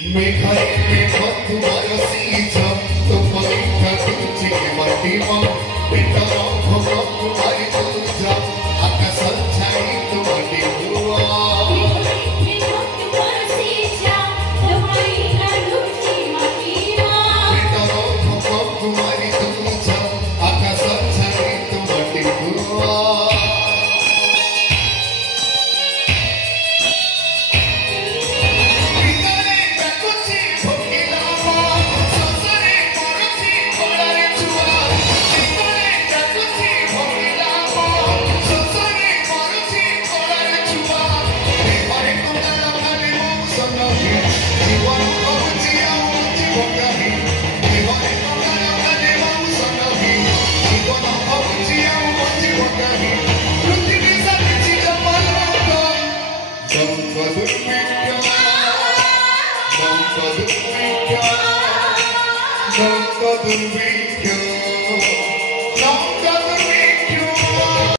मेघाई मेघ तुम्हारा सीजा तो परीक्षा तुझी मटी मां बेटा भोग तुम्हारी पूजा आकाश छाई तुम्हारी हुआ बेटा भोग तुम्हारी पूजा आकाश छाई तुम्हारी हुआ Don't